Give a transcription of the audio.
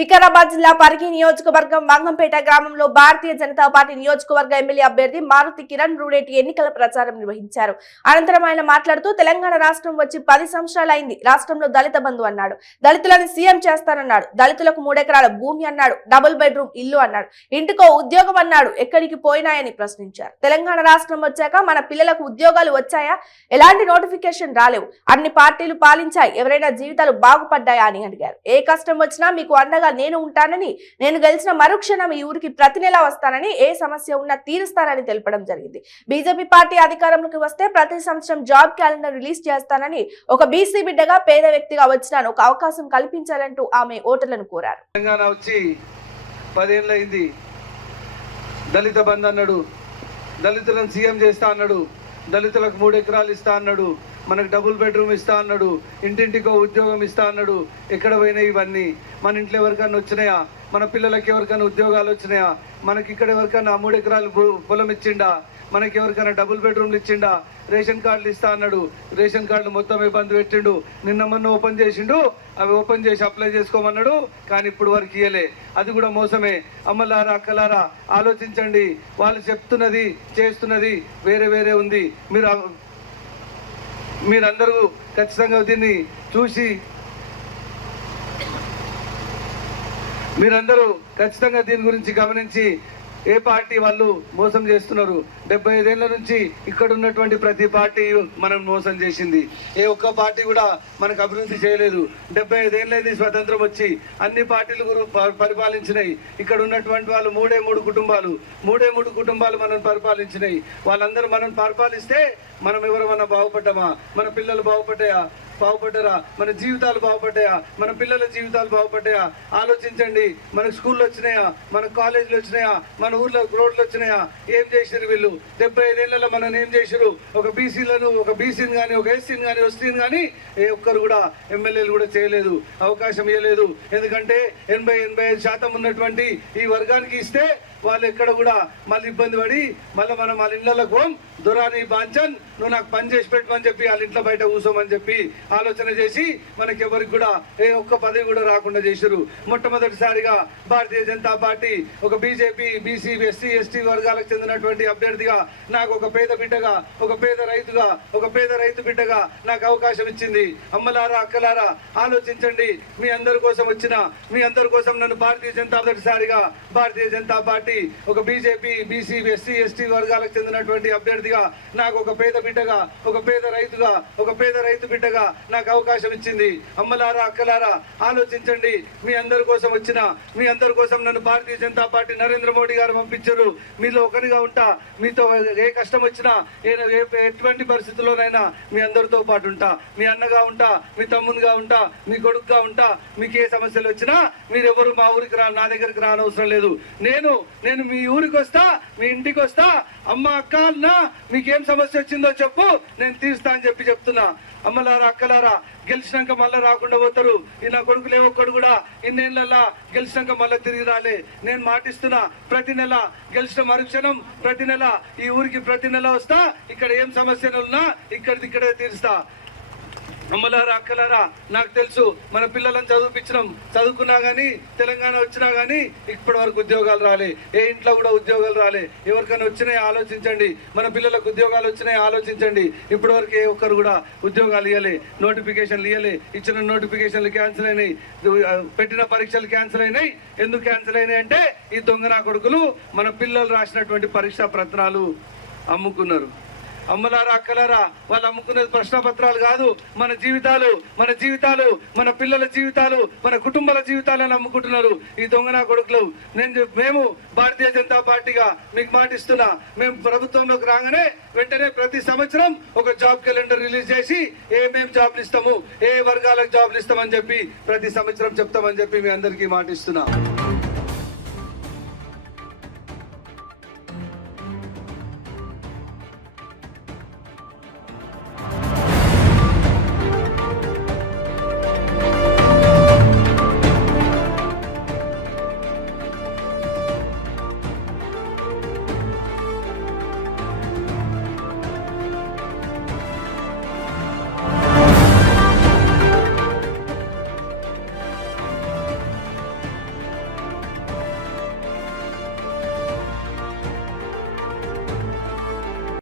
వికారాబాద్ జిల్లా పరిగి నియోజకవర్గం మంగంపేట గ్రామంలో భారతీయ జనతా పార్టీ నియోజకవర్గ ఎమ్మెల్యే అభ్యర్థి మారుతి కిరణ్ రూడేటి ఎన్నికల ప్రచారం నిర్వహించారు. అనంతరం ఆయన మాట్లాడుతూ తెలంగాణ రాష్ట్రం వచ్చి 10 సంవత్సరాలైంది. రాష్ట్రంలో దళిత బంధు అన్నాడు, దళితులను సీఎం చేస్తానన్నాడు, దళితులకు 3 ఎకరాల భూమి అన్నాడు, డబుల్ బెడ్రూమ్ ఇల్లు అన్నాడు, ఇంటికో ఉద్యోగం అన్నాడు. ఎక్కడికి పోయినాయని ప్రశ్నించారు. తెలంగాణ రాష్ట్రం వచ్చాక మన పిల్లలకు ఉద్యోగాలు వచ్చాయా? ఎలాంటి నోటిఫికేషన్ రాలేవు. అన్ని పార్టీలు పాలించాయి, ఎవరైనా జీవితాలు బాగుపడ్డాయా అని అడిగారు. ఏ కష్టం వచ్చినా మీకు అండగా నేను ఉంటానని, నేను గెలిచిన మరుక్షణం ఈ ఊరికి ప్రతి నెల వస్తానని, ఏ సమస్య ఉన్నా తీరుస్తానని తెలపడం జరిగింది. బీజేపీ పార్టీ అధికారంలోకి వస్తే ప్రతి సంవత్సరం జాబ్ క్యాలెండర్ రిలీజ్ చేస్తానని, ఒక బీసీ బిడ్డగా పేద వ్యక్తిగా వచ్చినాను, ఒక అవకాశం కల్పించాలంటూ ఆమె ఓటర్లను కోరారు. తెలంగాణ వచ్చి 10 ఏళ్ళైంది. దళిత బంధు అన్నాడు, దళితులను సీఎం చేస్తా అన్నాడు, దళితులకు 3 ఎకరాలు ఇస్తా అన్నాడు, మనకు డబుల్ బెడ్రూమ్ ఇస్తా అన్నాడు, ఇంటింటికో ఉద్యోగం ఇస్తా అన్నాడు. ఎక్కడ పోయినాయి ఇవన్నీ? మన ఇంట్లో ఎవరికైనా వచ్చినాయా? మన పిల్లలకి ఎవరికైనా ఉద్యోగాలు వచ్చినాయా? మనకి ఇక్కడ ఎవరికైనా 3 ఎకరాలు పొలం ఇచ్చిండా? మనకి ఎవరికైనా డబుల్ బెడ్రూమ్లు ఇచ్చిండా? రేషన్ కార్డులు ఇస్తా అన్నాడు, రేషన్ కార్డులు మొత్తం ఇబ్బంది పెట్టిండు. నిన్న మొన్న ఓపెన్ చేసిండు, అవి ఓపెన్ చేసి అప్లై చేసుకోమన్నాడు, కానీ ఇప్పుడు వరకు ఇయ్యలే. అది కూడా మోసమే. అమ్మలారా అక్కలారా ఆలోచించండి. వాళ్ళు చెప్తున్నది చేస్తున్నది వేరే వేరే ఉంది. మీరందరూ ఖచ్చితంగా దీన్ని చూసి మీరందరూ ఖచ్చితంగా దీని గురించి గమనించి ఏ పార్టీ వాళ్ళు మోసం చేస్తున్నారు. 75 ఏళ్ల నుంచి ఇక్కడ ఉన్నటువంటి ప్రతి పార్టీ మనం మోసం చేసింది. ఏ ఒక్క పార్టీ కూడా మనకు అభివృద్ధి చేయలేదు. 75 ఏళ్ళైంది స్వతంత్రం వచ్చి. అన్ని పార్టీలు పరిపాలించినాయి. ఇక్కడ ఉన్నటువంటి వాళ్ళు మూడే మూడు కుటుంబాలు మనం పరిపాలించినాయి. వాళ్ళందరూ మనం పరిపాలిస్తే మనం ఎవరమన్నా బాగుపడ్డామా? మన పిల్లలు బాగుపడ్డారా? మన జీవితాలు బాగుపడ్డాయా? మన పిల్లల జీవితాలు బాగుపడ్డాయా? ఆలోచించండి. మనకు స్కూళ్ళు వచ్చినాయా? మనకు కాలేజీలు వచ్చినాయా? మన ఊర్లో రోడ్లు వచ్చినాయా? ఏం చేశారు వీళ్ళు? 75 ఏళ్లలో మనం ఏం చేశారు? ఒక బీసీని కానీ, ఒక ఎస్సీని కానీ, ఎస్టీని కానీ ఏ ఒక్కరు కూడా ఎమ్మెల్యేలు కూడా చేయలేదు, అవకాశం ఇవ్వలేదు. ఎందుకంటే 80-85% ఉన్నటువంటి ఈ వర్గానికి ఇస్తే వాళ్ళు ఎక్కడ కూడా మళ్ళీ ఇబ్బంది పడి మళ్ళీ మనం వాళ్ళ ఇళ్లకు దొరాని బాంచన్ నువ్వు నాకు పని చేసి పెట్టమని చెప్పి వాళ్ళ ఇంట్లో బయట కూసోమని చెప్పి ఆలోచన చేసి మనకి ఎవరికి కూడా ఏ ఒక్క పదవి కూడా రాకుండా చేశారు. మొట్టమొదటిసారిగా భారతీయ జనతా పార్టీ ఒక బీజేపీ, బీసీ, ఎస్సీ, ఎస్టీ వర్గాలకు చెందినటువంటి అభ్యర్థిగా నాకు ఒక పేద బిడ్డగా, ఒక పేద రైతు బిడ్డగా నాకు అవకాశం ఇచ్చింది. అమ్మలారా అక్కలారా ఆలోచించండి. మీ అందరి కోసం నన్ను భారతీయ జనతా పార్టీ ఒక బీజేపీ, బీసీ, ఎస్సీ, ఎస్టీ వర్గాలకు చెందినటువంటి అభ్యర్థిగా నాకు ఒక పేద బిడ్డగా, ఒక పేద రైతు బిడ్డగా నాకు అవకాశం ఇచ్చింది. అమ్మలారా అక్కలారా ఆలోచించండి. మీ అందరి కోసం నన్ను భారతీయ జనతా పార్టీ నరేంద్ర మోడీ గారు పంపించారు. మీలో ఒకరిగా ఉంటా. మీతో ఏ కష్టం వచ్చినా, ఎటువంటి పరిస్థితుల్లోనైనా మీ అందరితో పాటు ఉంటా. మీ అన్నగా ఉంటా, మీ తమ్మునిగా ఉంటా, మీ కొడుకుగా ఉంటా. మీకు ఏ సమస్యలు వచ్చినా మీరెవరు మా ఊరికి నా దగ్గరికి రానవసరం లేదు. నేను మీ ఊరికి వస్తా, మీ ఇంటికి వస్తా. అమ్మ అక్క అన్న మీకేం సమస్య వచ్చిందో చెప్పు, నేను తీరుస్తా అని చెప్తున్నా. అమ్మలారా అక్కలారా గెలిచినాక మళ్ళీ రాకుండా పోతారు. నా కొడుకులు ఏ ఒక్కడు కూడా ఇన్నేళ్ళల్లా గెలిచినాక మళ్ళీ తిరిగి రాలే. నేను మాటిస్తున్నా, ప్రతి నెల గెలిచిన మరుక్షణం ప్రతి నెల ఈ ఊరికి ప్రతి నెల వస్తా. ఇక్కడ ఏం సమస్యలున్నా ఇక్కడే తీరుస్తా. అమ్మలారా అక్కలారా నాకు తెలుసు, మన పిల్లలను చదువుకున్నా కానీ, తెలంగాణ వచ్చినా కానీ ఇప్పటి వరకు ఉద్యోగాలు రాలే. ఏ ఇంట్లో కూడా ఉద్యోగాలు రాలే. ఎవరికైనా వచ్చినాయి ఆలోచించండి. మన పిల్లలకు ఉద్యోగాలు వచ్చినాయి ఆలోచించండి. ఇప్పటి వరకు ఏ ఒక్కరు కూడా ఉద్యోగాలు ఇవ్వలే, నోటిఫికేషన్లు ఇవ్వలే. ఇచ్చిన నోటిఫికేషన్లు క్యాన్సిల్ అయినాయి, పెట్టిన పరీక్షలు క్యాన్సిల్ అయినాయి. ఎందుకు క్యాన్సిల్ అయినాయి అంటే ఈ దొంగ నా కొడుకులు మన పిల్లలు రాసినటువంటి పరీక్షా పత్రాలు అమ్ముకున్నారు. అమ్మలారా అక్కలారా వాళ్ళు అమ్ముకునేది ప్రశ్న పత్రాలు కాదు, మన జీవితాలు, మన పిల్లల జీవితాలు, మన కుటుంబాల జీవితాలను అమ్ముకుంటున్నారు ఈ దొంగనా కొడుకులు. మేము భారతీయ జనతా పార్టీగా మీకు మాటిస్తున్నా, మేము ప్రభుత్వంలోకి రాగానే వెంటనే ప్రతి సంవత్సరం ఒక జాబ్ క్యాలెండర్ రిలీజ్ చేసి ఏమేం జాబ్లు ఇస్తాము, ఏ వర్గాలకు జాబ్లు ఇస్తామని చెప్పి ప్రతి సంవత్సరం చెప్తామని చెప్పి మీ అందరికీ మాటిస్తున్నా.